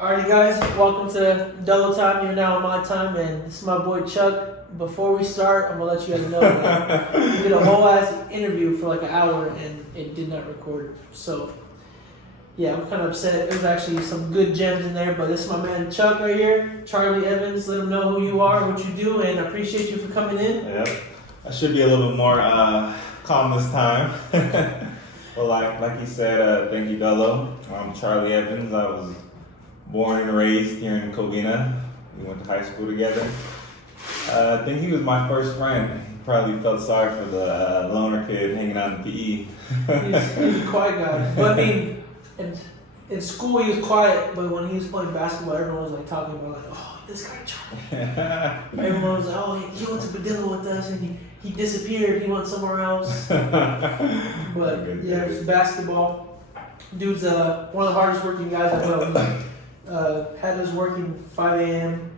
Alrighty, guys, welcome to Double Time. You're now on my time, and this is my boy Chuck. Before we start, I'm gonna let you guys know that we did a whole ass interview for like an hour, and it did not record. So, yeah, I'm kind of upset. There's actually some good gems in there, but this is my man Chuck right here, Charlie Evans. Let him know who you are, what you do, and I appreciate you for coming in. Yep. I should be a little bit more calm this time. Well, like you said, thank you, Dello. I'm Charlie Evans. I was born and raised here in Covina. We went to high school together. I think he was my first friend. He probably felt sorry for the loner kid hanging out in PE. He's a quiet guy. But I mean, in school he was quiet, but when he was playing basketball, everyone was like talking about like, oh, this guy Charlie. Everyone was like, oh, he went to Padilla with us and he disappeared. He went somewhere else. But yeah, it was basketball. Dude's one of the hardest working guys I know. Had us working 5 a.m.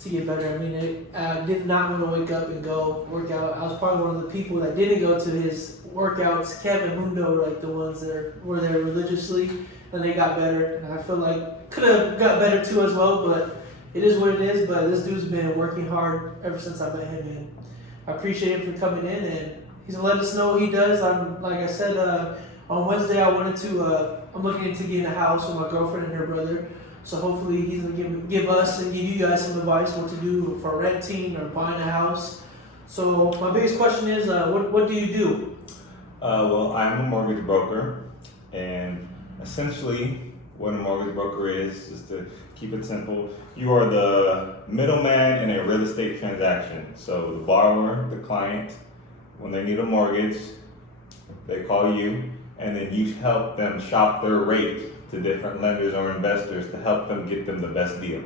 to get better. I mean, I did not want to wake up and go work out. I was probably one of the people that didn't go to his workouts. Kevin and Mundo were like the ones that were there religiously, and they got better. And I feel like could have got better too as well, but it is what it is. But this dude's been working hard ever since I met him, and I appreciate him for coming in, and he's gonna let us know what he does. Like I said, on Wednesday I wanted to. I'm looking into getting a house with my girlfriend and her brother. So hopefully he's gonna give us and give you guys some advice what to do for renting or buying a house. So my biggest question is, what do you do? Well, I'm a mortgage broker, and essentially what a mortgage broker is, just to keep it simple, you are the middleman in a real estate transaction. So the borrower, the client, when they need a mortgage, they call you, and then you help them shop their rate to different lenders or investors to help them get them the best deal.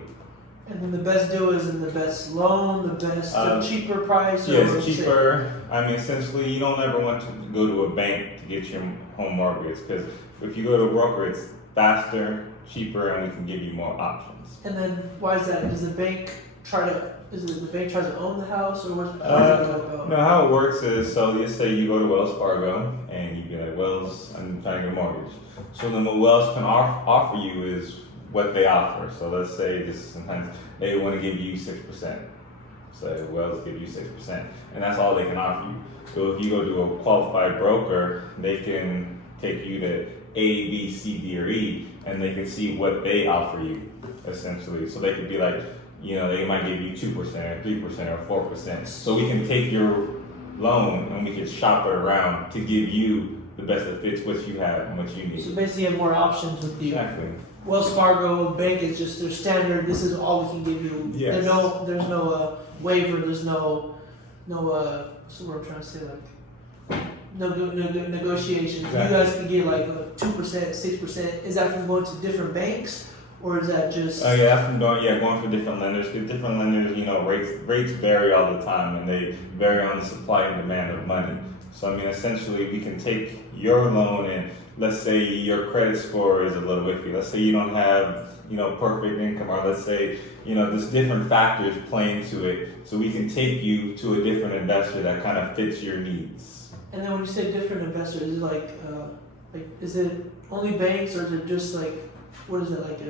And then the best deal is in the best loan, the best cheaper price? Yes, cheaper. I mean, essentially, you don't ever want to go to a bank to get your home mortgage, because if you go to a broker, it's faster, cheaper, and we can give you more options. And then why is that? Does the bank try to own the house, or what? No, how it works is, so let's say you go to Wells Fargo and you be like, Wells, I'm trying to get a mortgage. So then what Wells can offer you is what they offer. So let's say this sometimes they want to give you 6%. So Wells give you 6%, and that's all they can offer you. So if you go to a qualified broker, they can take you to A, B, C, D, or E, and they can see what they offer you, essentially. So they could be like, they might give you 2%, or 3%, or 4%. So we can take your loan and we can shop it around to give you the best that fits what you have and what you need. So basically you have more options with you. Exactly. Wells Fargo bank is just their standard. This is all we can give you. Yes. There's no waiver. There's no what's the word I'm trying to say, like no negotiations. Exactly. You guys can get like 2%, 6%. Is that from going to different banks, or is that just? Yeah, from going for different lenders. Because different lenders, rates vary all the time, and they vary on the supply and demand of money. So I mean, essentially, we can take your loan, and let's say your credit score is a little iffy. Let's say you don't have, perfect income, or let's say, there's different factors playing into it. So we can take you to a different investor that kind of fits your needs. And then when you say different investors, is it is it only banks, or is it just like, what is it like?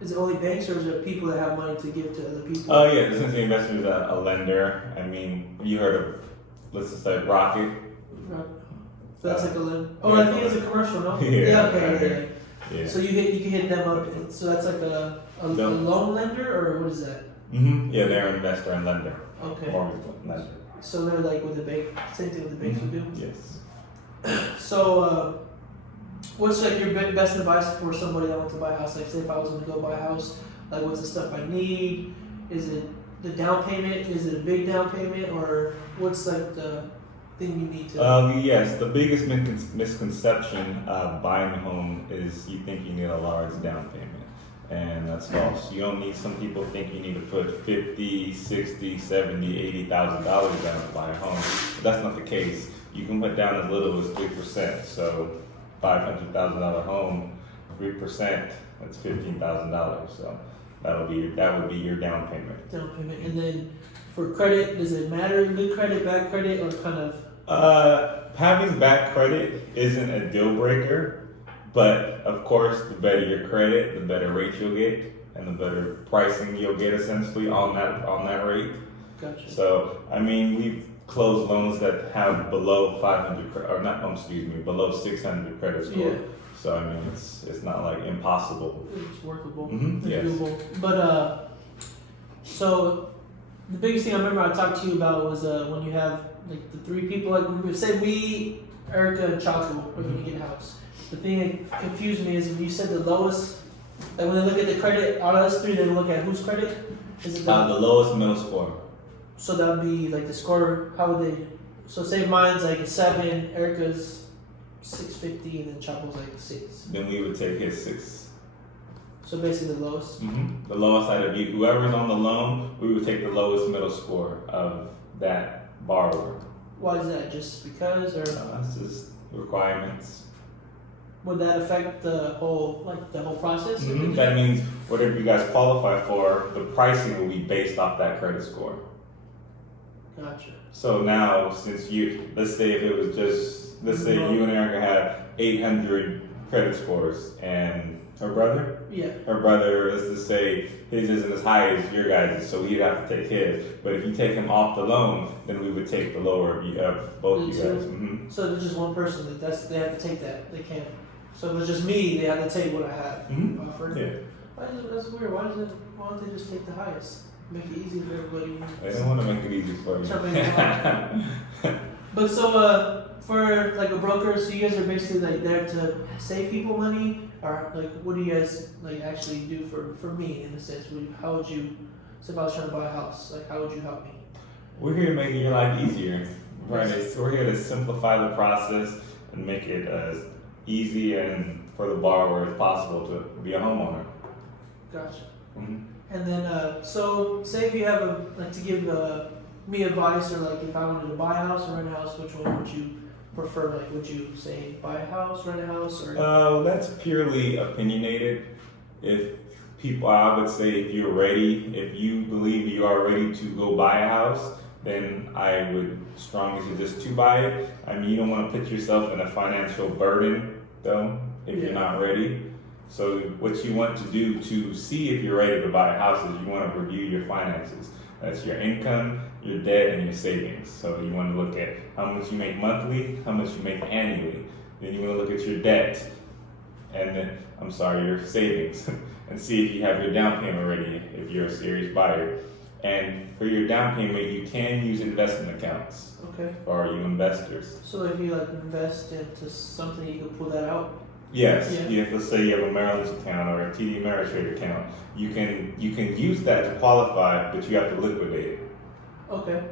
Is it only banks, or is it people that have money to give to other people? Oh yeah, since the investor is a lender. I mean, you heard of, let's just say Rocket. Right. So that's like a lender. Oh, I think it's a commercial, no? Okay. Yeah. So you can hit them up. So that's like a loan lender, or what is that? Mm-hmm. Yeah, they're an investor and lender. Okay. Mortgage lender. So they're like with the bank, same thing with the banks would do. Yes. So, what's like your best advice for somebody that wants to buy a house? Like, say if I was going to go buy a house, like what's the stuff I need? Is it the down payment? Is it a big down payment, or what's like the thing you need to? Yes, the biggest misconception of buying a home is you think you need a large down payment. And that's false. You don't need, some people think you need to put $50,000, $60,000, $70,000, $80,000 down to buy a home. But that's not the case. You can put down as little as 3%. So $500,000 home, 3%, that's $15,000. So that would be your down payment. Down payment. And then for credit, does it matter good credit, bad credit, or kind of? Having bad credit isn't a deal breaker, But of course, the better your credit, the better rate you'll get, and the better pricing you'll get essentially on that rate. Gotcha. So I mean, we've closed loans that have below 500 below 600 credit score. Yeah. So I mean, it's not like impossible. It's workable. Mhm, It's yes. doable. But so the biggest thing I remember I talked to you about was when you have like the three people, like say me, Erica, and Chaco, we're gonna get a house. The thing that confused me is when you said the lowest, like when they look at the credit, out of us three, they look at whose credit? Is it The lowest middle score. so that would be like the score, how would they, so say mine's like a 7, Erica's 650, and then Chaco's like 6. Then we would take his 6. So basically the lowest. The lowest out of you, whoever's on the loan, we would take the lowest middle score of that borrower. Why is that? Just because, or That's just requirements. would that affect the whole process? That means whatever you guys qualify for, the pricing will be based off that credit score. Gotcha. So now, since let's say if it was just, let's say you and Erica had 800 credit scores, and her brother, let's just say his isn't as high as your guys', so we'd have to take his. But if you take him off the loan, then we would take the lower of both you guys. So if it's just one person, they have to take that. They can't. So if it's just me, they have to take what I have offered. Yeah. That's weird. Why don't they just take the highest? Make it easy for everybody. They don't want to make it easy for you. Try to make it hard. But so for like a broker, so you guys are basically like there to save people money, or like what do you guys like actually do for me in a sense? How would you? So if I was trying to buy a house, like how would you help me? We're here to make your life easier, right? We're here to simplify the process and make it as easy and for the borrower as possible to be a homeowner. Gotcha. Mm-hmm. And then, so say if you have to give me advice, or like if I wanted to buy a house or rent a house, which one would you prefer? Like, would you say buy a house, rent a house, or? That's purely opinionated. I would say if you're ready, if you believe you are ready to go buy a house, then I would strongly suggest to buy it. I mean, you don't want to put yourself in a financial burden, though, if you're not ready. So what you want to do to see if you're ready to buy a house is you want to review your finances. That's your income, your debt, and your savings. So you want to look at how much you make monthly, how much you make annually. Then you want to look at your debt, and then, your savings, and see if you have your down payment ready if you're a serious buyer. And for your down payment, you can use investment accounts. Okay. For you investors. So if you invest into something, you can pull that out. Yes. Yeah. Let's say you have a Maryland's account or a TD Ameritrade account. You can use that to qualify, but you have to liquidate it. Okay.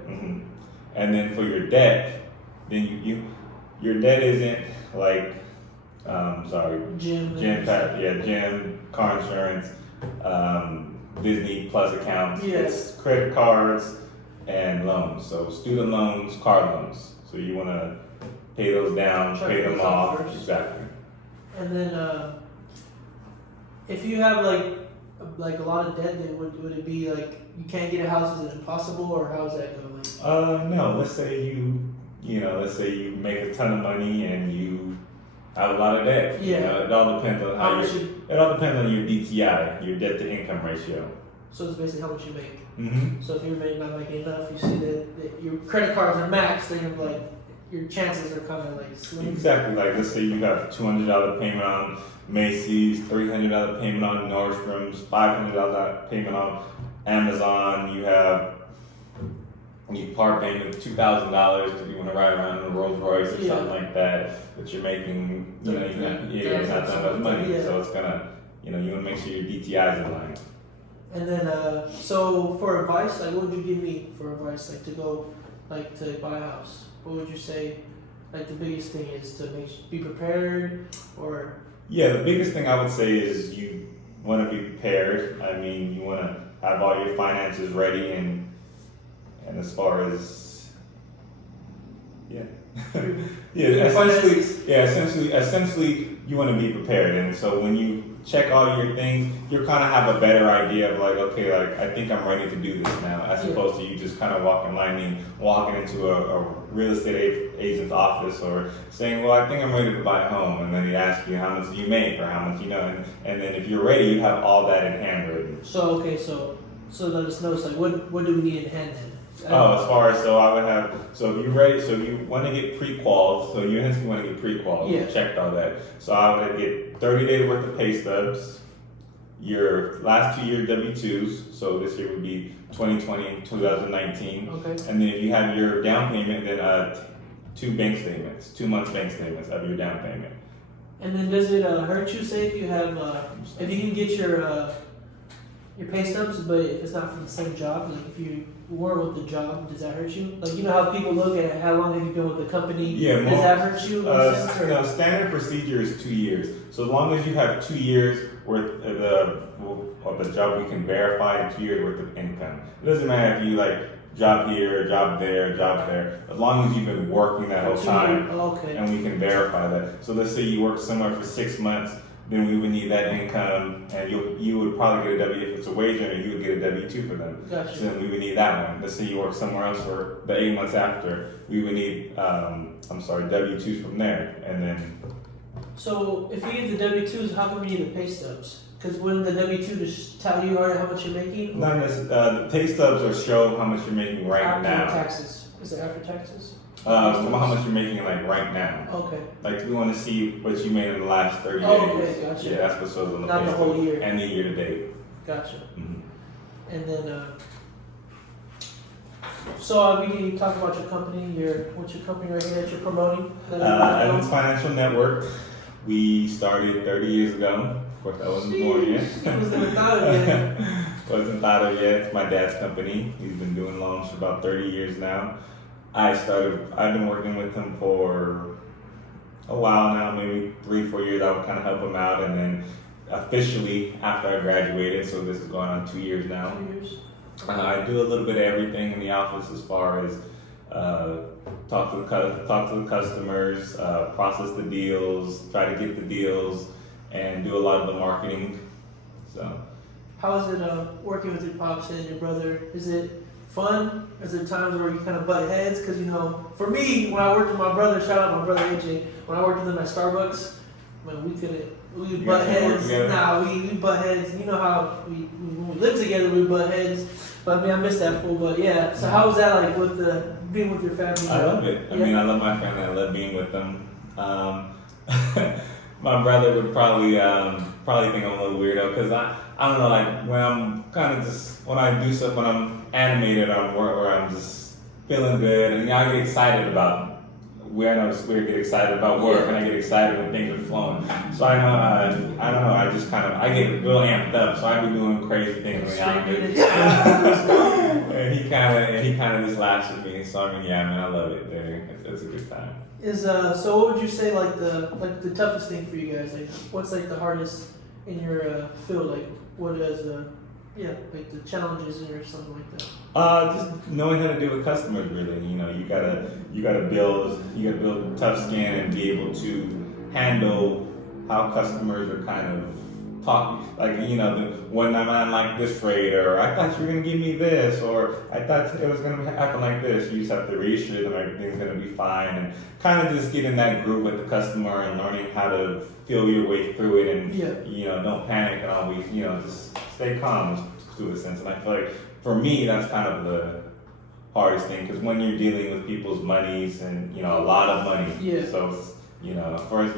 And then for your debt, then your debt isn't like gym, car insurance, Disney Plus accounts. It's credit cards and loans. So student loans, car loans. So you want to pay those down, pay them off. First. Exactly. And then if you have like a lot of debt, then would it be like you can't get a house? Is it impossible, or how's that going? No. Let's say you make a ton of money and you have a lot of debt. Yeah. It all depends on it all depends on your DTI, your debt to income ratio. So it's basically how much you make. Mm-hmm. So if you're not making enough, you see that your credit cards are maxed, then you're like your chances are kind of like slim. Exactly. Like let's say you have $200 payment on Macy's, $300 payment on Nordstrom's, $500 payment on Amazon. You part payment $2,000 if you want to ride around in a Rolls Royce or something like that. But you're making, you're not that much money, so it's gonna, you want to make sure your DTI is in line. And then, so for advice, like what would you give me for advice, like to go, like to buy a house? What would you say, like the biggest thing is to be prepared, or? Yeah, the biggest thing I would say is you want to be prepared. I mean, you want to have all your finances ready, and as far as essentially you want to be prepared. And so when you check all your things, you kind of have a better idea of like, okay, like I think I'm ready to do this now, as opposed to you just kind of walking into a real estate agent's office or saying, well, I think I'm ready to buy a home, and then he asks you how much do you make or how much and then if you're ready, you have all that in hand ready. So okay, so let us know. It's like what do we need in hand then? Oh, as far as, so I would have, so if you're ready, so you want to get pre-qualified, so you essentially want to get pre-qualified, Yeah. checked all that. So I would get 30 days worth of pay stubs, your last 2 year W-2s, so this year would be 2020 and 2019. Okay. And then if you have your down payment, then 2 bank statements, 2 months bank statements of your down payment. And then does it hurt you, say, if you have if you can get your pay stubs, but if it's not from the same job, like if you were with the job, does that hurt you? Like, you know how people look at how long have you been with the company? Yeah, does that hurt you? In a sense, or? No, standard procedure is 2 years. So as long as you have 2 years worth of the job, we can verify, and 2 years worth of income. It doesn't matter if you like job here, job there, job there. As long as you've been working that whole time, Okay. and we can verify that. So let's say you work somewhere for 6 months, then we would need that income, and you would probably get a W, if it's a wage earner, you would get a W-2 for them. Gotcha. So then we would need that one. Let's say you work somewhere else for the 8 months after, we would need, W-2s from there, and then. So if you get the W-2s, how come you need the pay stubs? Because wouldn't the W-2 just tell you already how much you're making? Not necessarily, the pay stubs will show how much you're making right after now. taxes. Is it after taxes? How much you're making like right now. Okay. Like we want to see what you made in the last 30 days. Okay, gotcha. Yeah, that's what shows on the Not pay the stub. whole year. And the year to date. Gotcha. Mm-hmm. And then, so we can talk about your company. What's your company right here that you're promoting? Evans Financial Network. We started 30 years ago. Of course, I wasn't born yet. Wasn't thought of yet. Wasn't thought of yet. It's my dad's company. He's been doing loans for about 30 years now. I've been working with him for a while now, maybe 3-4 years. I would kind of help him out, and then officially after I graduated, so this is going on 2 years now. 2 years. I do a little bit of everything in the office as far as talk to the customers, process the deals, try to get the deals, and do a lot of the marketing. So, how is it working with your pops and your brother? Is it fun? Is there times where you kind of butt heads? Because for me, when I worked with my brother, shout out my brother AJ, when I worked with him at Starbucks, man, we would butt heads. Nah, we butt heads. You know how when we lived together, we butt heads. But I mean, I miss that fool. But yeah, so how was that like with being with your family? I love it. I mean, I love my family. I love being with them. My brother would probably think I'm a little weirdo because I don't know, like when I'm kind of just when I do stuff when I'm animated on work where I'm just feeling good and I get excited about. I know it's weird, get excited about work, and I get excited when things are flowing. So I don't know, I just I get a little amped up, so I be doing crazy things when I'm doing and he kind of just laughs at me. So I mean, yeah, man, I love it. It's a good time. So what would you say like the toughest thing for you guys? Like what's like the hardest in your field? Like what is like the challenges or something like that? Just knowing how to deal with customers, really. You gotta build tough skin and be able to handle how customers are kind of talking. Like, the one time I didn't like this rate, or I thought you were gonna give me this, or I thought it was gonna happen like this. You just have to reassure them everything's gonna be fine, and kind of just get in that group with the customer and learning how to feel your way through it, and don't panic and always, just stay calm to a sense. And I feel like for me, that's kind of the hardest thing, because when you're dealing with people's monies and a lot of money, so first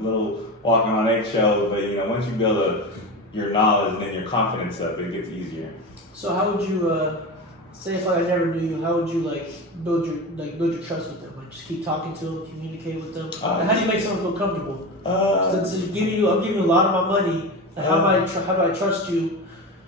little walking on eggshells, but once you build your knowledge and then your confidence up, it gets easier. So how would you say if I never knew you? How would you build your trust with them? Like just keep talking to them, communicate with them. How do you make someone feel comfortable? Since I'm giving you a lot of my money, how do I trust you?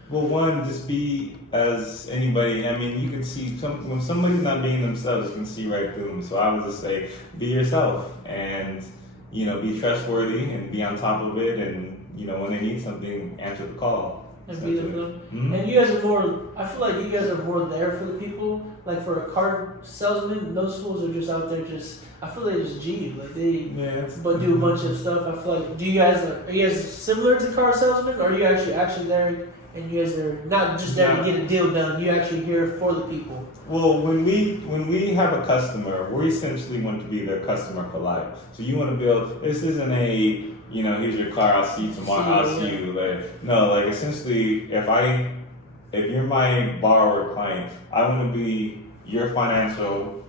Well, one, just be as anybody. I mean, you can see when somebody's not being themselves, you can see right through them. So I would just say, be yourself, and be trustworthy, and be on top of it, and when they need something, answer the call. And be there for them. Mhm. And you guys are more. I feel like you guys are more there for the people. Like for a car salesman, those fools are just out there. Just I feel they just G you. Like they Yeah, it's, but do a bunch of stuff. I feel like. Do you guys are you guys similar to car salesmen, or are you actually there and you guys are not just there to get a deal done? You actually here for the people. well, when we have a customer, we essentially want to be their customer for life. So you want to build. This isn't a here's your car. I'll see you tomorrow. I'll see you. Like no, like essentially, if you're my borrower client, I want to be your financial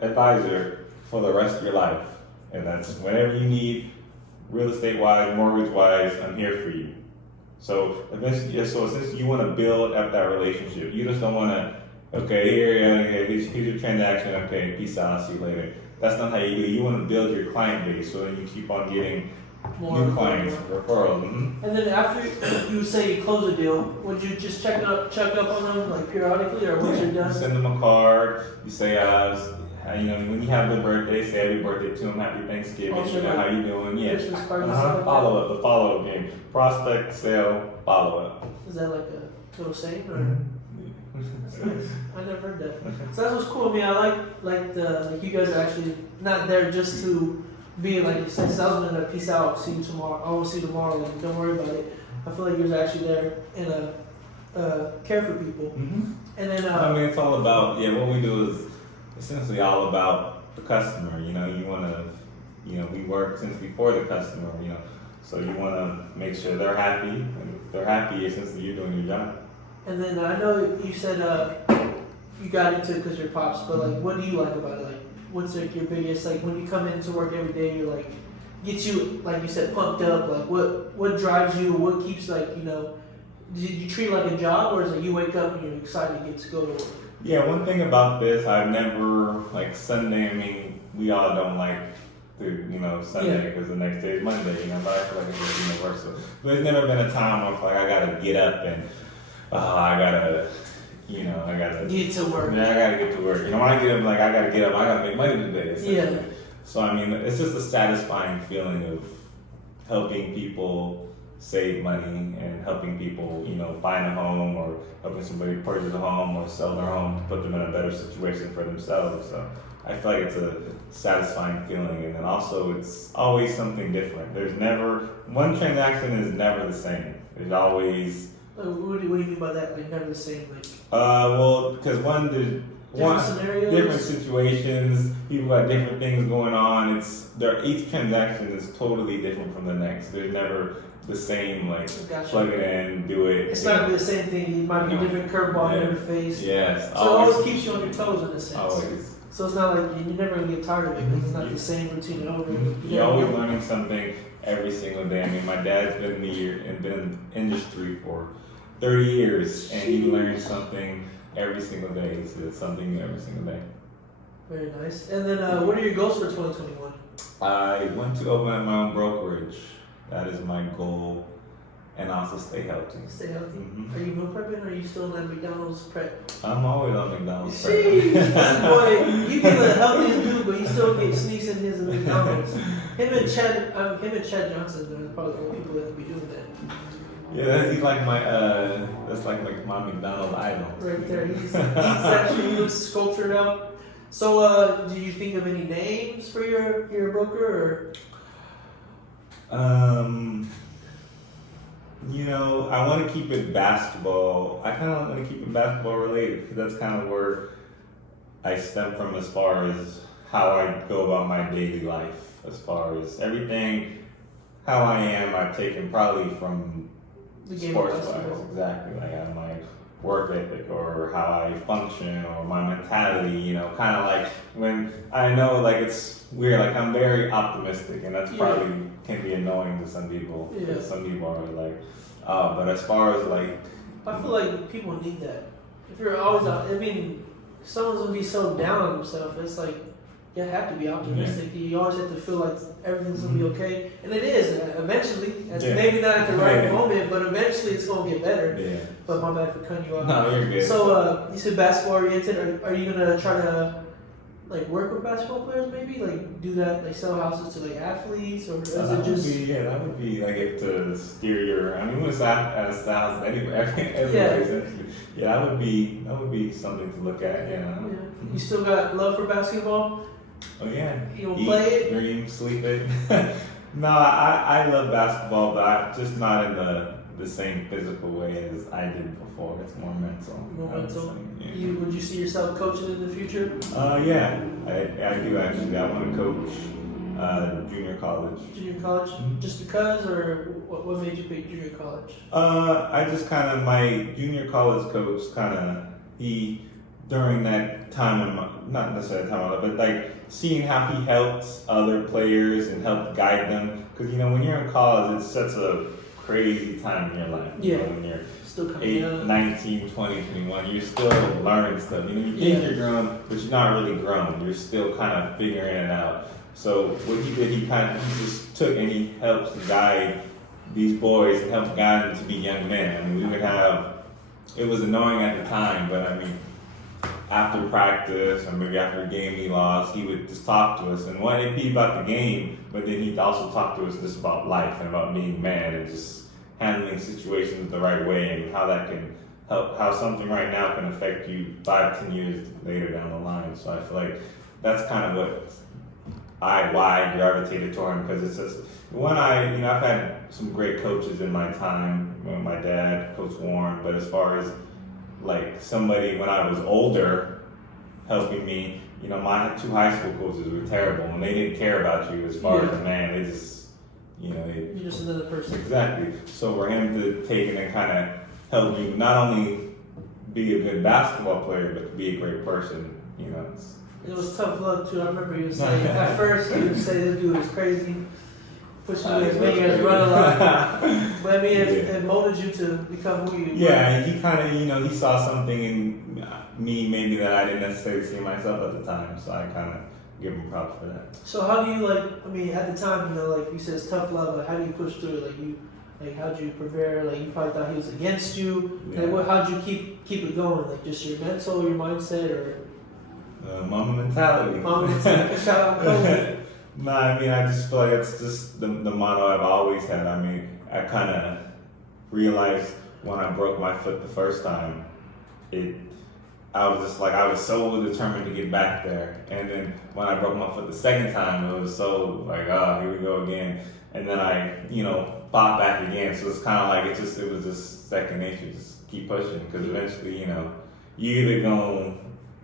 advisor for the rest of your life, and that's whenever you need, real estate wise, mortgage wise, I'm here for you. So essentially, you want to build up that relationship. You just don't want to, okay, here's your transaction. Okay, peace out. I'll see you later. That's not how you do it. You want to build your client base so that you keep on getting new clients, referrals. Mm-hmm. And then after you say you close a deal, would you just check up on them like periodically, or once you're You done? send them a card. You say, when you have their birthday, say happy birthday to them, happy Thanksgiving. Also, like How you doing? Yeah. Christmas cards and stuff like Follow up, the follow up game. Prospect, sale, follow up. that? Is that like a little saying or? Mm-hmm. Nice. I never heard that. So that's what's cool. I mean, I like you guys are actually not there just to be like you said, salesman and peace out, see you tomorrow. I will see you tomorrow. Like, don't worry about it. I feel like you're actually there in a care for people. Mm-hmm. And then I mean, it's all about what we do is essentially all about the customer. You want to, we work since before the customer. So you want to make sure they're happy, and if they're happy, essentially you're doing your job. And then I know you said you got into it because you're pops, but like, what do you like about it? Like, what's like your biggest like when you come into work every day? You're like, gets you like you said pumped up. Like, what drives you? What keeps like Did you treat it like a job, or is it you wake up and you're excited to get to go to work? Yeah, one thing about this, I've never like Sunday. I mean, we all don't like Sunday because the next day is Monday. But I feel like it's universal. But there's never been a time where like I gotta get up and I gotta Get to work. Yeah, I gotta get to work. When I get up, like I gotta get up, I gotta make money today. Yeah. So I mean, it's just a satisfying feeling of helping people save money and helping people, find a home or helping somebody purchase a home or sell their home to put them in a better situation for themselves. So I feel like it's a satisfying feeling, and then also it's always something different. There's never one transaction is never the same. There's always. What do you mean by that? Like never the same? Like. Well, because there's different scenarios, different situations. People got different things going on. Each transaction is totally different from the next. There's never the same Gotcha. plug it in, do it. It's not gonna be the same thing. It might be a different curveball in your face. Yes. So it always keeps you on your toes in a sense. Always. So it's not like you're never gonna get tired of it because it's not the same routine over. You're always learning something every single day. I mean, my dad's been in the industry for 30 years, and he learns something every single day. He says something new every single day. Very nice. And then, what are your goals for 2021? I want to open up my own brokerage. That is my goal, and also stay healthy. Stay healthy. Mm-hmm. Are you meal prepping, or are you still in that McDonald's prep? I'm always on McDonald's. Sheesh, boy, you be the healthiest dude, but you still get sneaks in his McDonald's. Him and Chad Johnson are probably the only people that can be doing that. Yeah, he's like that's like my McDonald's idol. Right there, he's actually he looks sculptured out. So, do you think of any names for your broker, or? I want to keep it basketball. I kind of want to keep it basketball related because that's kind of where I stem from as far as how I go about my daily life. As far as everything, how I am, I've taken probably from The game sports of wise. basketball. Exactly. Like I have my work ethic or how I function or my mentality, kind of like when I know like it's weird, like I'm very optimistic and that's probably can be annoying to some people. Yeah. Some people are like, but as far as like, I feel like people need that. If you're always out, someone's gonna be so down on themselves. It's like you have to be optimistic. Yeah. You always have to feel like everything's gonna be okay, and it is eventually. Maybe not at the right moment, but eventually it's gonna get better. Yeah. But my bad for cutting you off. No, you're good. So you said basketball oriented. Are you gonna try to like work with basketball players? Maybe like do that, like sell houses to like athletes, or is That it would just be, yeah, that would be like if to steer your. I mean, what's that as styles anyway? Everybody Yeah. essentially. Yeah, that would be something to look at. Yeah. yeah. You still got love for basketball? Oh yeah. You don't Eat, play it? dream, sleep it. No, I love basketball, but just not in the same physical way as I did before. It's more mental. More I would mental. say, yeah. Would you see yourself coaching in the future? Yeah, I do actually. I want to coach junior college. Junior college? Mhm. Just because, or what made you pick junior college? I just kind of my junior college coach he during that time in my, not necessarily time of my life, but like seeing how he helped other players and helped guide them because when you're in college it's such a crazy time in your life. Yeah. When you're Still coming 8, out. 19, 20, 21, you're still learning stuff. You think you're grown, but you're not really grown. You're still kind of figuring it out. So what he did, he just took and he helped guide these boys and helped guide them to be young men. I mean, we would have, it was annoying at the time, but I mean, after practice or maybe after a game he lost, he would just talk to us. And one, it'd be about the game, but then he'd also talk to us just about life and about being a man and just handling situations the right way and how that can help, how something right now can affect you 5-10 years later down the line. So I feel like that's kind of what why I gravitated toward him because it's just I've had some great coaches in my time. My dad, Coach Warren, but as far as like somebody when I was older helping me, my 2 high school coaches were terrible and they didn't care about you as far as a man. They just you're just another person. exactly. So for him to take it and kind of help you not only be a good basketball player but to be a great person, It was tough love too. I remember he was saying at first he would say this dude is crazy, pushing you as big as run a lot. But I mean, it molded you to become who you were. Yeah, he kind of he saw something in me maybe that I didn't necessarily see myself at the time, so I kind of give him props for that. So how do you at the time, like you said, it's tough love. Like how do you push through it? How'd you prepare? Like you probably thought he was against you. Yeah. Like how'd you keep it going? Like just your mental, your mindset, or Mama mentality. mom? Shout out Kobe. No, I mean, I just feel like it's just the motto I've always had. I mean, I kind of realized when I broke my foot the first time, I was just like, I was so determined to get back there. And then when I broke my foot the second time, it was so like, oh, here we go again. And then I, fought back again. So it's kind of like, it was just second nature. Just keep pushing because eventually, you either gonna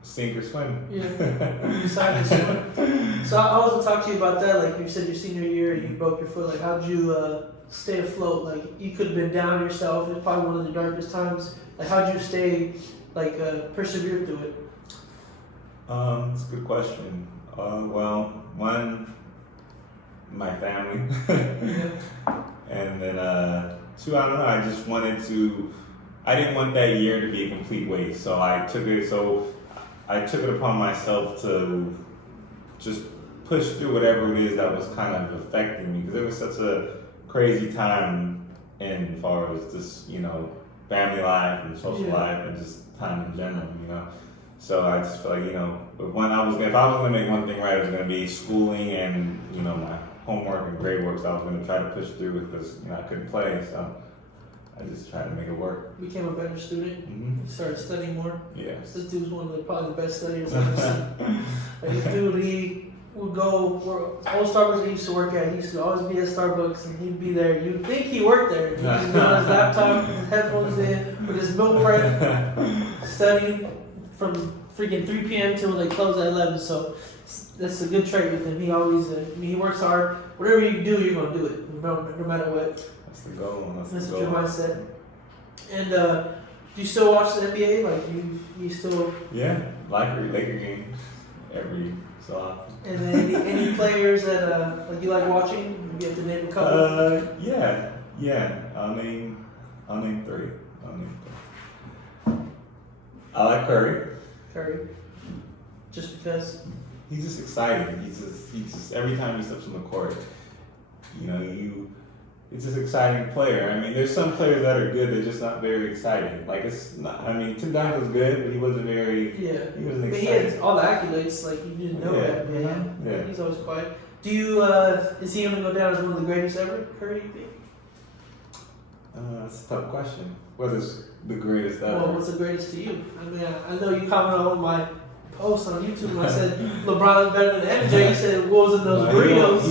sink or swim. Yeah, you decided to swim. So I was to talk to you about that. Like you said, your senior year, you broke your foot. Like how'd you stay afloat? Like you could have been down yourself. It was probably one of the darkest times. Like how'd you stay, persevere through it? It's a good question. Well, one, my family, and then 2, I don't know. I just wanted to. I didn't want that year to be a complete waste, so I took it upon myself to just push through whatever it is that was kind of affecting me because it was such a crazy time in as far as just family life and social life and just time in general. So I just feel like if I was gonna make one thing right, it was gonna be schooling and my homework and grade work. So I was gonna try to push through it because I couldn't play. So I just tried to make it work. Became a better student. Mm-hmm. Started studying more. Yes. This dude's probably the best studiers I've ever seen. Like this dude, he would go where old Starbucks he used to work at. He used to always be at Starbucks, and he'd be there. You'd think he worked there. He'd just be on his laptop, his headphones in, with his milk prep, studying from freaking 3 p.m. till they close at 11. So that's a good trait with him. He always, he works hard. Whatever you do, you're gonna do it, no matter what. That's the goal. That's your mindset. And do you still watch the NBA? Like you still? Yeah, Laker games every so often. And then any players that you like watching? Maybe you have to name a couple. Yeah. I'll name 3. I like Curry. Curry. Just because? He's just exciting. He's just every time he steps on the court, it's just exciting player. I mean, there's some players that are good, they're just not very exciting. Like it's not. I mean, Tim Duncan was good, but he wasn't very. Yeah. He wasn't But he exciting. had all the accolades, like you didn't know Yeah. that. But yeah. Yeah. He's always quiet. Do you? Is he gonna go down as one of the greatest ever? Curry, you think? That's a tough question. What is the greatest ever? Well, what's the greatest to you? I mean, I know you commented on my post on YouTube and I said LeBron's better than MJ. You said what was in those burritos?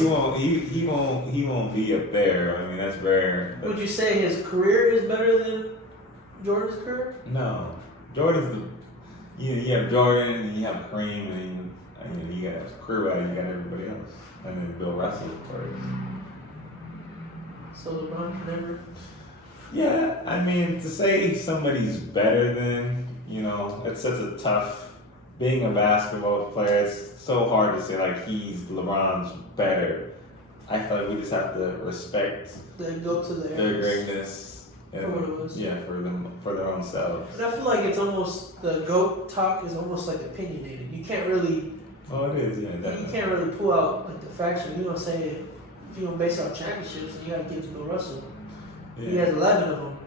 He won't be up there. I mean, that's rare. Would you say his career is better than Jordan's career? No, Jordan's the. You have Jordan, and you have Kareem, and I mean, you got career wise, you got everybody else, and then Bill Russell, of course. So LeBron can never. Yeah, I mean, to say somebody's better than, it's such a tough. Being a basketball player, it's so hard to say like LeBron's better. I feel like we just have to respect They go to the their areas. greatness. For what it was. Yeah, for their own selves. And I feel like it's almost the GOAT talk is almost like opinionated. You can't really. Oh, it is. Yeah, You definitely. can't really pull out like the facts. You're gonna say if you're gonna base off championships, then you gotta give it to Bill Russell. He Yeah. has 11 of them.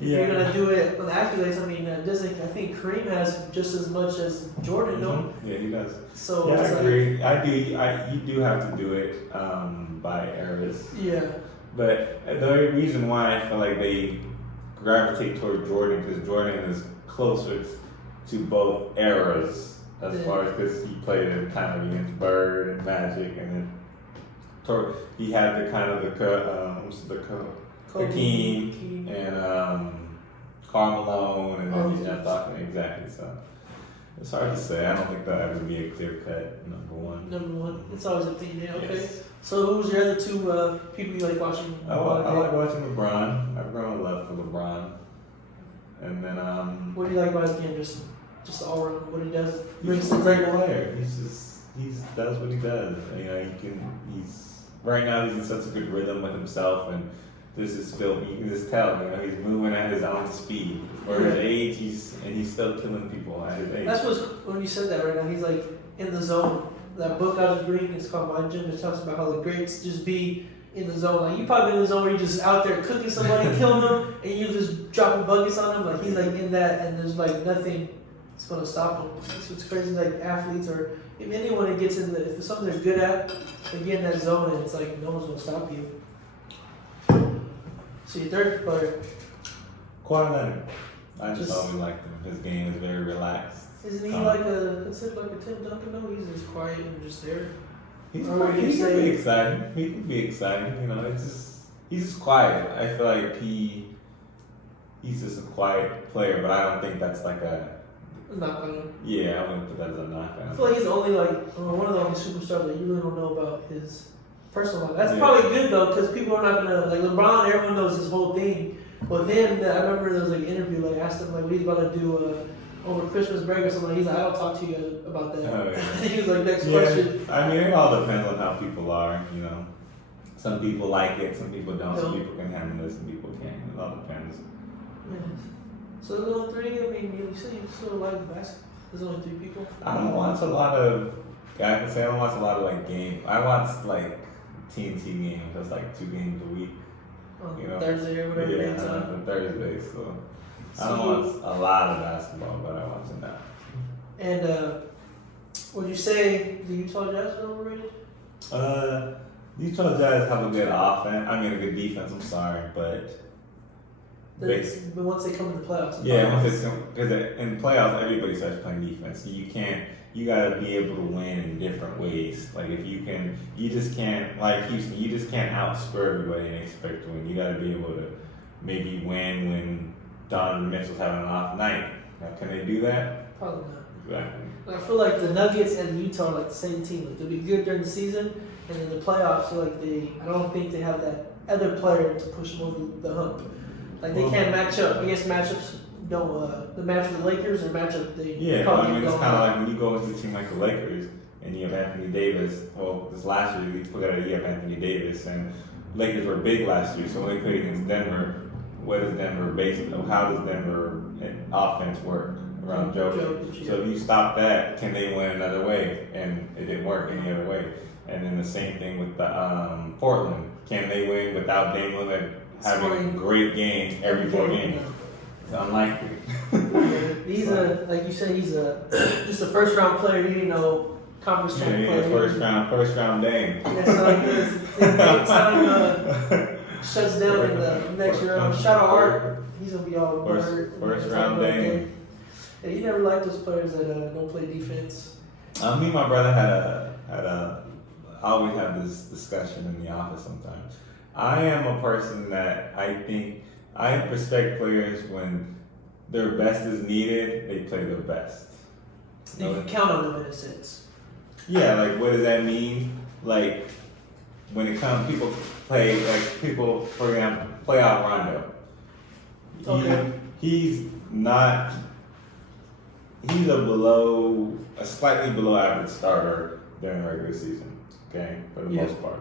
If Yeah. you're gonna do it with accolades, I mean, doesn't I think Kareem has just as much as Jordan, no? Mhm. Yeah, he does. So Yeah, I it's like, agree. I do. You do have to do it by eras. yeah, But the reason why I feel like they gravitate toward Jordan because Jordan is closer to both eras as Yeah. far as because he played in kind of against Bird and Magic, and then he had the kind of Kobe, Hakeem Hakeem. and Karl Malone, and Oh, then he's yeah. not talking exactly. So it's hard to say. I don't think there'll ever be a clear cut number one. Number one, it's always opinion. Okay, Yes. so who's your other two people you like watching? I like watching LeBron. I've grown a love for LeBron. And then What do you like about his game? Just all around what he does. he's just a great player. He does what he does. He's right now he's in such a good rhythm with himself, and this is Phil. You can just tell. He's moving at his own speed. For his age, he's still killing people at his age. That's when you said that right now. He's like in the zone. That book I was reading is called Mind Gym. It talks about how the greats just be in the zone. Like you probably in the zone where you're just out there cooking somebody, killing them, and you just dropping buckets on them. Like he's like in that, and there's like nothing that's gonna stop him. That's what's crazy. Like athletes or if anyone that gets in the if it's something they're good at, they get in that zone, and it's like no one's gonna stop you. So your third player, Kawhi Leonard. I just Just- always liked him. His game is very relaxed. isn't he Calm. like considered like a Tim Duncan? No, he's just quiet and just there. He Or would can you say- be exciting. He can be exciting. He's just quiet. I feel like he's just a quiet player, but I don't think that's like a. Not on him. Yeah, I wouldn't put that as a knock I on. feel like he's the only one of the only superstars that you really don't know about his personal life. That's Yeah. probably good though, because people are not gonna like LeBron. Everyone knows his whole thing. But then I remember there was like an interview. Like asked him like what he's about to do over Christmas break or something. He's like, I'll talk to you guys about that. Oh, yeah. He was like, next question. Yeah, I mean, it all depends on how people are. Some people like it, some people don't. Some No. people can handle it, some people can't. It all depends. Yeah. So there's only three. I mean, you said you still like basketball. There's only three people. I don't watch a lot of. I can say I don't watch a lot of like game. I watch like TNT games. That's like 2 games a week. On You know, Thursday or whatever. Yeah, daytime. on Thursday. So I don't So- watch a lot of basketball, but I watch enough. And would you say the Utah Jazz are overrated? Utah Jazz have a good offense. I mean, a good defense. I'm sorry, but But once they come to the playoffs, yeah, once it's because in playoffs, everybody starts playing defense. So you can't. You gotta be able to win in different ways. Like if you just can't. Like Houston, you just can't outscore everybody and expect to win. You gotta be able to maybe win when Donovan Mitchell's having an off night. Now, can they do that? probably not. Exactly. I feel like the Nuggets and Utah are like the same team. Like they'll be good during the season, and in the playoffs, I don't think they have that other player to push them over the hump. Like they Well- can't match up. I guess matchups don't. The match with the Lakers or matchup they Yeah, but probably I mean, it's don't kind of have. like when you go into a team like the Lakers and you have Anthony Davis. Well, this last year we forgot that you have Anthony Davis, and Lakers were big last year. So when they played against Denver, what is Denver based on? How does Denver offense work around Jokic? Jokic, So if you stop that, can they win another way? And it didn't work any other way. And then the same thing with the Portland. Can they win without Dame Lillard having a great game every 4 games? It's unlikely. He's like you said, he's just a first round player. He didn't know conference champ player. First round Dame. Yeah, so like this time shuts down in the next round. Shout out Art. He's gonna be all first round Dame. Yeah, you never like those players that don't play defense. Me and my brother had a I always have this discussion in the office sometimes. I am a person that I think I respect players when their best is needed, they play their best. You can count on them in a sense. Yeah, like what does that mean? Like when it comes, people play, like people, for example, play out Rondo. Okay. He's a slightly below average starter during the regular season, okay, for the most part.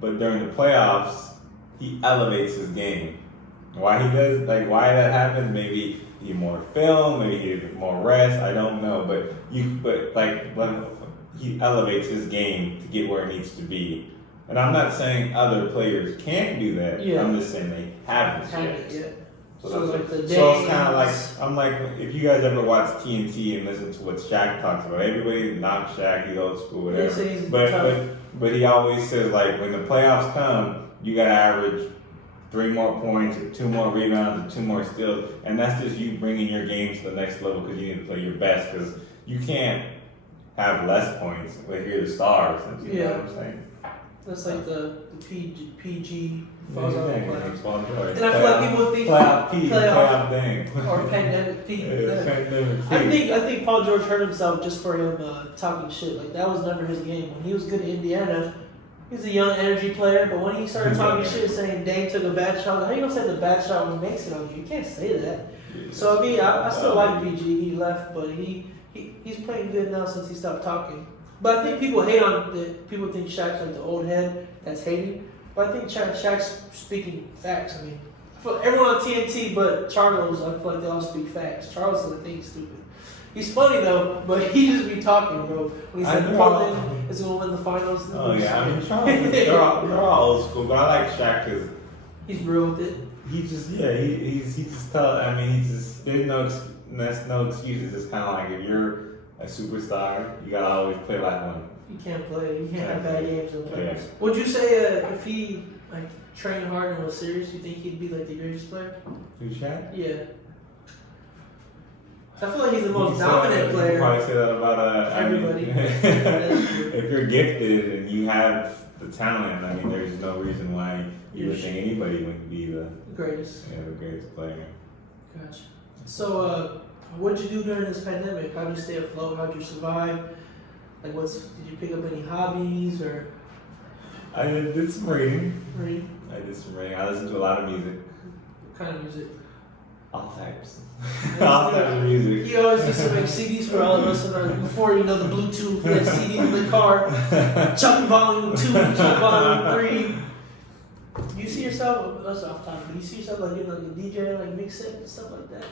But during the playoffs, he elevates his game. Why why that happens, maybe he more film, maybe he has more rest, I don't know. But when he elevates his game to get where it needs to be. And I'm not saying other players can't do that. Yeah. I'm just saying they haven't yet. So it's kind of like, I'm like, if you guys ever watch TNT and listen to what Shaq talks about, everybody knocks Shaq, he's old school, whatever. But he always says, like, when the playoffs come, you got to average 3 more points, 2 more rebounds, and 2 more steals. And that's just you bringing your game to the next level because you need to play your best, because you can't have less points if you're the stars. You know what I'm saying? That's like the PG falls out of play. And I feel like people think playoff thing. Or pandemic P. Pandemic I think Paul George hurt himself just for him talking shit. Like that was never his game. When he was good in Indiana, he was a young energy player. But when he started talking shit, saying Dame took a bad shot, how you gonna say the bad shot when he makes it on you? You can't say that. So I mean, I still like PG. He left, but he's playing good now since he stopped talking. But I think people hate on that. People think Shaq's like the old head that's hating. But I think Shaq's speaking facts. I mean, I feel everyone on TNT but Charles, I feel like they all speak facts. Charles, I think, he's stupid. He's funny though, but he just be talking, bro. When he said Portland is gonna win the finals. Oh yeah, I mean Charles, they're all old school, but I like Shaq because he's real with it. He just he just tell. I mean, there's no excuses. It's kind of like if you're a superstar, you gotta always play like one. You can't play. You can't have bad games in the playoffs. Yeah. Would you say if he like trained hard and was serious, you think he'd be like the greatest player? Who, Shaq? Yeah. I feel like he's the most dominant player. You probably say that about everybody. If you're gifted and you have the talent, I mean, there's no reason why you would think anybody wouldn't be the greatest. Yeah, the greatest player. Gotcha. So, what'd you do during this pandemic? How did you stay afloat? How did you survive? Like, did you pick up any hobbies or? I did some reading. Reading? I did some reading. I listened to a lot of music. What kind of music? All types. All types of music. You always used to make CDs for all of us before, the Bluetooth, we had CDs in the car. Chuck Volume 2, Chuck Volume 3. Do you see yourself, that's off topic, but do you see yourself like doing like a DJ, like mix it and stuff like that?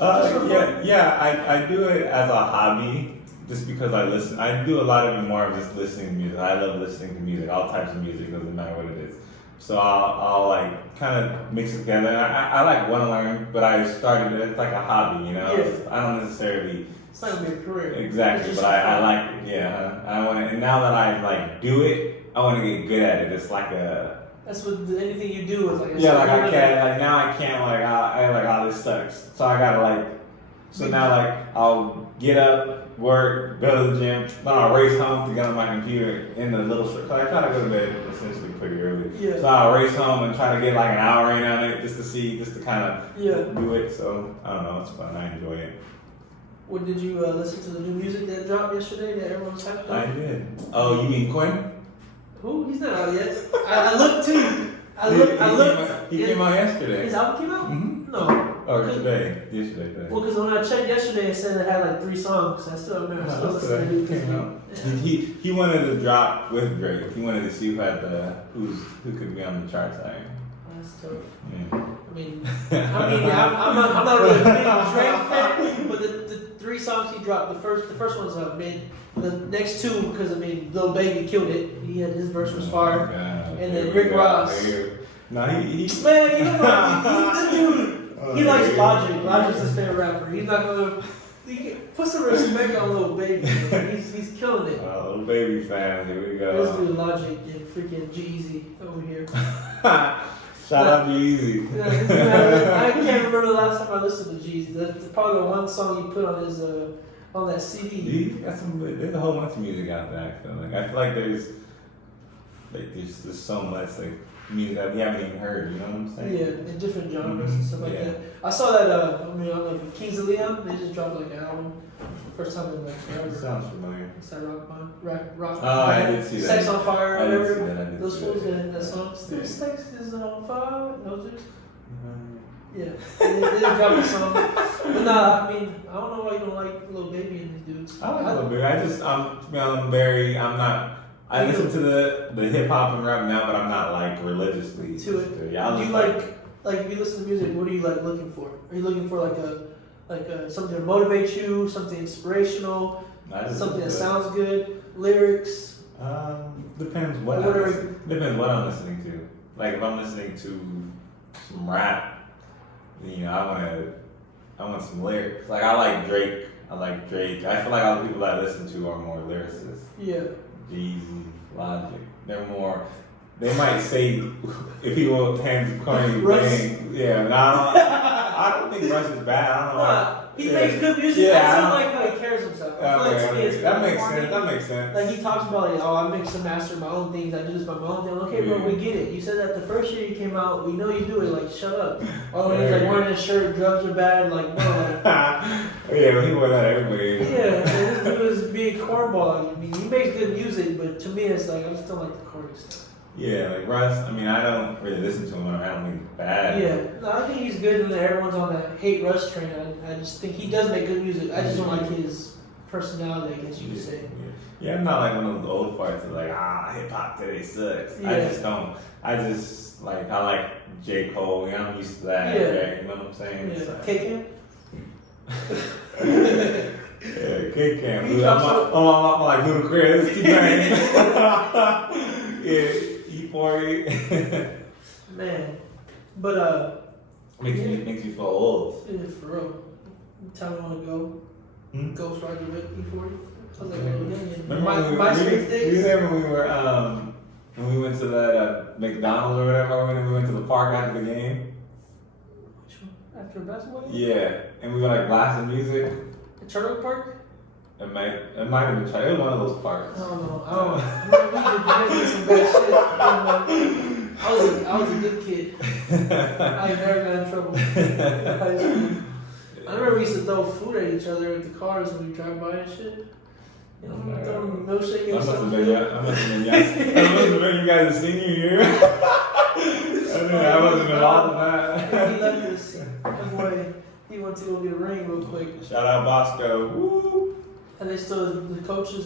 I do it as a hobby, just because I listen. I do a lot of it more of just listening to music. I love listening to music, all types of music, doesn't matter what it is. So I'll like kind of mix it together. I like want to learn, but I started it. It's like a hobby, Yeah. I don't necessarily. It's not gonna be a career. Exactly, but I like it. Yeah, I want to. And now that I like do it, I want to get good at it. It's like a. That's what anything you do is like. I can't. Like now I can't. This sucks. So I gotta like. So now like I'll get up, work, go to the gym, then I'll race home to get on my computer in the little short. I try to go to bed essentially pretty early. Yeah. So I'll race home and try to get like an hour in on it just to kind of do it. So I don't know, it's fun. I enjoy it. What did you listen to the new music that dropped yesterday that everyone's hyped I on? did. Oh, you mean Quinn? Who? He's not out yet. I looked too. I looked. He came out yesterday. His album came out? Mm-hmm. No. Or today. Yesterday. Well, because when I checked yesterday, it said it had like 3 songs. I still remember. I still listening to it. He wanted to drop with Drake. He wanted to see who could be on the charts. That's tough. Yeah. I'm not really a big Drake fan, but the 3 3 songs he dropped. The first one's mid. The next 2, because I mean, Lil Baby killed it. He had his verse was fire, and then Rick Ross. No, he Man, you know this dude. He likes Logic. Logic's his favorite rapper. He's not gonna. Put some respect on Lil Baby. He's killing it. Lil Baby fan. Here we go. This dude Logic and freaking G-Eazy over here. Shout out G-Eazy. Yeah, I can't remember the last time I listened to G-Eazy. That's probably the one song he put on his on that CD. He's got there's a whole bunch of music out there. I feel like there's just so much like music that we haven't even heard. You know what I'm saying? Yeah, in different genres and stuff like that. I saw that. I mean, I don't know if Kings of Leon. They just dropped like an album. First time in like forever. Sounds familiar. It's that rock. Oh, I did see that. Sex on Fire. I did see Whatever. that. Those fools that song. Still sex is on fire. Those dudes. Yeah, they dropped a song. But nah, I mean, I don't know why you don't like Lil Baby and these dudes. I like Lil Baby. I'm not. I listen to the hip hop and rap now, but I'm not like religiously to it. Yeah, do you like if you listen to music? What are you like looking for? Are you looking for like a something to motivate you, something inspirational, something that sounds good, lyrics? Depends what depends what I'm listening to. Like if I'm listening to some rap, you know, I want some lyrics. Like I like Drake. I feel like all the people that I listen to are more lyricists. Yeah. Jeezy, Logic. They might say if people hands Cardi bang. Yeah, I don't think Russ is bad. I don't know. He makes good music. Yeah, I don't like how he carries himself. I feel like to me it's that makes sense. Like he talks about like, I mix and master my own things. I do this by my own thing. Okay, bro, we get it. You said that the first year you came out. We know you do it. Like, shut up. Or when he's like wearing a shirt, drugs are bad. Like, bro. Yeah, when he wore that, everybody. Yeah, this dude is being cornball. I mean, he makes good music, but to me, it's like I just don't like the corny stuff. Yeah, like Russ. I mean, I don't really listen to him. I don't think he's bad. Yeah, no, I think he's good, and everyone's on that hate Russ train. I just think he does make good music. I just don't like his personality, I guess you could say. Yeah, I'm not like one of those old farts that like, hip hop today sucks. Yeah. I just don't. I like J. Cole. You know, I'm used to that. Yeah. Okay, you know what I'm saying? Yeah, So. Kick him. Yeah, Kick him. I'm like Ludacris. Yeah, E40. Man, but makes you feel old. yeah, for real. Time I want to go. Ghost Rider with E40. Sounds like a little youngin. Remember when we went to that McDonald's or whatever, when we went to the park after the game? Which one? After a basketball game? Yeah, and we were like blasting music. At Turtle Park? It might have been It was one of those parks. I don't know. We did some bad shit. I was a good kid. I never got in trouble. I remember we used to throw food at each other with the cars when we drive by and shit. You know, throwing milkshake and stuff. I must have been you guys' senior year. I wasn't involved in that. He left us. That boy, he went to go get a ring real quick. Shout out Bosco. Woo. And they still, this coach is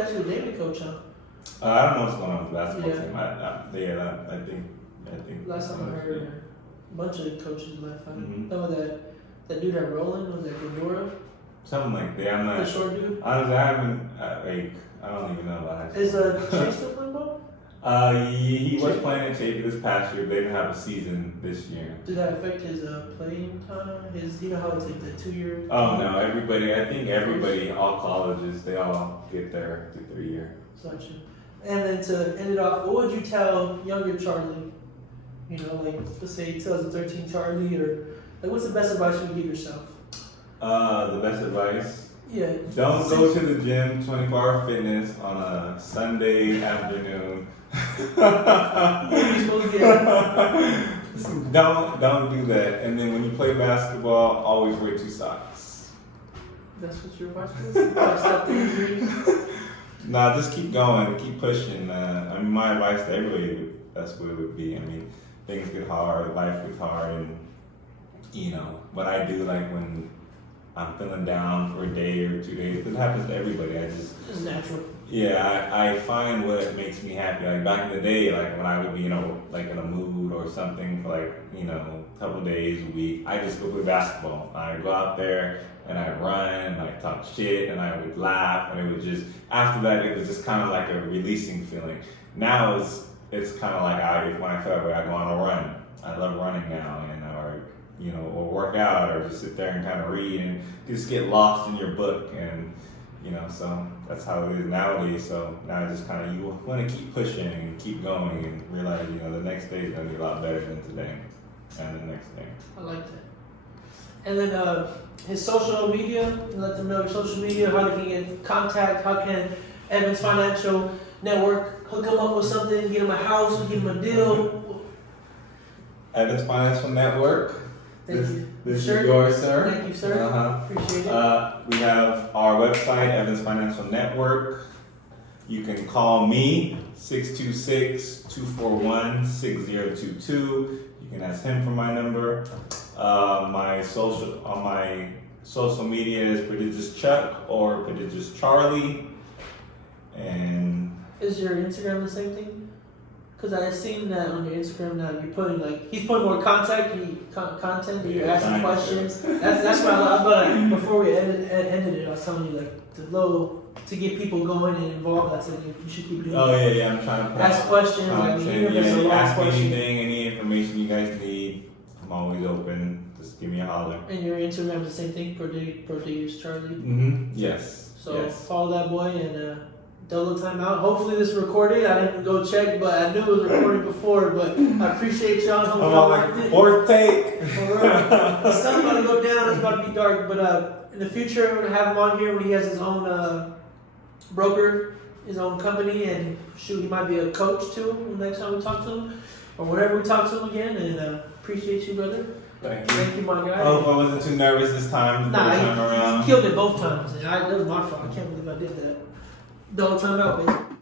actually a David coach, huh? I don't know what's going on with the basketball team. I think. Last time I heard, a bunch of coaches left. Mm-hmm. Some of that dude at Roland, was that Gomora? Something like that. I'm not. The short dude? Honestly, I haven't, I don't even know about high Is school. Chase still playing ball? He was playing at Chafee this past year. They didn't have a season this year. Did that affect his playing time? You know how it's like the 2 year? Oh no, I think everybody, all colleges, they all get their 3 year. Gotcha. And then to end it off, what would you tell younger Charlie? You know, like let's say 2013 Charlie, or like what's the best advice you would give yourself? The best advice. Yeah. Don't go to the gym, 24-hour fitness on a Sunday afternoon. What are you supposed to get? Don't do that. And then when you play basketball, always wear 2 socks. That's what your advice is? Stop the injury? Nah, just keep going, keep pushing. My advice to everybody, that's what it would be. I mean, things get hard, life gets hard, and you know what I do, like when I'm feeling down for a day or 2 days, it happens to everybody. It's natural. Yeah, I find what makes me happy. Like back in the day, like when I would be, like in a mood or something for like, a couple days, a week, I just go play basketball. I go out there and I run and I talk shit and I would laugh and it would just, after that, it was just kind of like a releasing feeling. Now it's kind of like when I feel like I go on a run. I love running now or work out or just sit there and kind of read and just get lost in your book and, so that's how it is nowadays. So now I just kind of, you want to keep pushing and keep going and realize, the next day is going to be a lot better than today and the next day. I like that. And then his social media, let them know your social media, how they can get in contact, how can Evans Financial Network hook him up with something, get him a house, get him a deal. Evans Financial Network. Thank you. This Sir? is yours, sir. Thank you, sir. Appreciate it. We have our website, Evans Financial Network. You can call me, 626-241-6022. You can ask him for my number. My social media is Prodigious Chuck or Prodigious Charlie. And Is your Instagram the same thing? Because I've seen that on your Instagram now. You're putting he's putting more content. And you're asking questions. That's what I love. But before we ended it, I was telling you to get people going and involved. I said you should keep doing. Oh yeah, I'm trying to ask questions. ask me question. anything, any information you guys need. I'm always open. Just give me a holler. And your Instagram is the same thing. Prodigious Charlie. Yes. So yes. follow that boy and. Double time out. Hopefully this is recorded. I didn't go check, but I knew it was recorded before. But I appreciate y'all. I'm on like fourth take. The sun's about to go down. It's about to be dark. But in the future, we're gonna have him on here when he has his own broker, his own company, and shoot, he might be a coach too. The next time we talk to him, or whenever we talk to him again. And appreciate you, brother. Thank you. Thank you, my guy. I hope I wasn't too nervous this time. Nah, he killed it both times. And that was my fault. I can't believe I did that. Double time out, man.